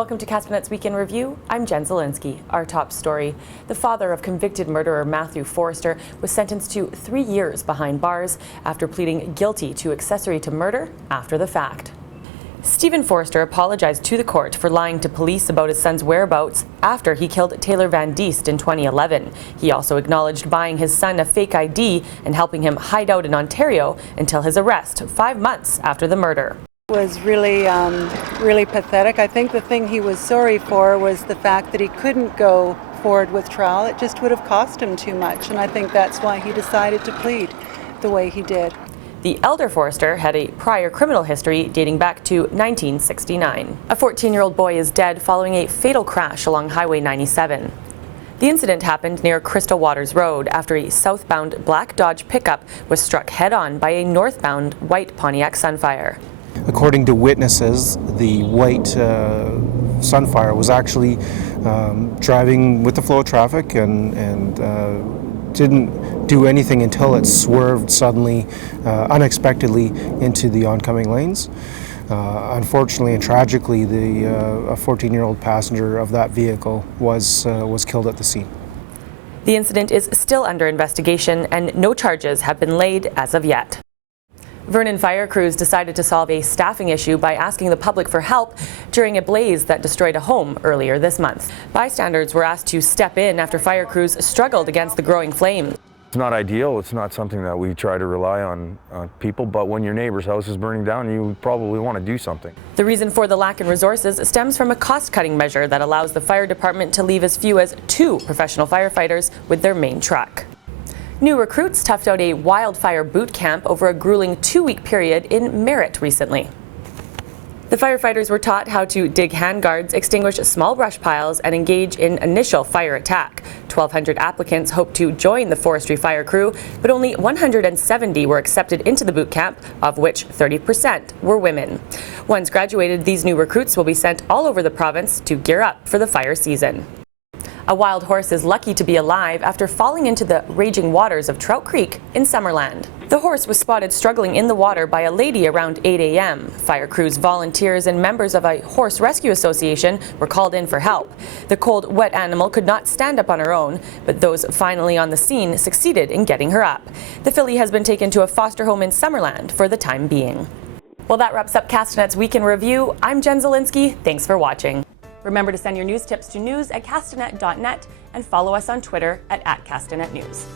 welcome to Castanet's Week in Review. I'm Jen Zielinski. Our top story: the father of convicted murderer Matthew Forrester was sentenced to 3 years behind bars after pleading guilty to accessory to murder after the fact. Stephen Forrester apologized to the court for lying to police about his son's whereabouts after he killed Taylor Van Diest in 2011. He also acknowledged buying his son a fake ID and helping him hide out in Ontario until his arrest 5 months after the murder. Was really pathetic. I think the thing he was sorry for was the fact that he couldn't go forward with trial. It just would have cost him too much, and I think that's why he decided to plead the way he did. The elder Forrester had a prior criminal history dating back to 1969. A 14-year-old boy is dead following a fatal crash along Highway 97. The incident happened near Crystal Waters Road after a southbound black Dodge pickup was struck head-on by a northbound white Pontiac Sunfire. According to witnesses, the white Sunfire was actually driving with the flow of traffic and didn't do anything until it swerved suddenly, unexpectedly into the oncoming lanes. Unfortunately and tragically, a 14-year-old passenger of that vehicle was killed at the scene. The incident is still under investigation and no charges have been laid as of yet. Vernon fire crews decided to solve a staffing issue by asking the public for help during a blaze that destroyed a home earlier this month. Bystanders were asked to step in after fire crews struggled against the growing flames. It's not ideal. It's not something that we try to rely on people, but when your neighbor's house is burning down, you probably want to do something. The reason for the lack in resources stems from a cost-cutting measure that allows the fire department to leave as few as 2 professional firefighters with their main truck. New recruits toughed out a wildfire boot camp over a grueling 2-week period in Merritt recently. The firefighters were taught how to dig handguards, extinguish small brush piles, and engage in initial fire attack. 1,200 applicants hoped to join the forestry fire crew, but only 170 were accepted into the boot camp, of which 30% were women. Once graduated, these new recruits will be sent all over the province to gear up for the fire season. A wild horse is lucky to be alive after falling into the raging waters of Trout Creek in Summerland. The horse was spotted struggling in the water by a lady around 8 a.m. Fire crews, volunteers, and members of a horse rescue association were called in for help. The cold, wet animal could not stand up on her own, but those finally on the scene succeeded in getting her up. The filly has been taken to a foster home in Summerland for the time being. Well, that wraps up Castanet's Week in Review. I'm Jen Zielinski. Thanks for watching. Remember to send your news tips to news@castanet.net and follow us on Twitter @CastanetNews.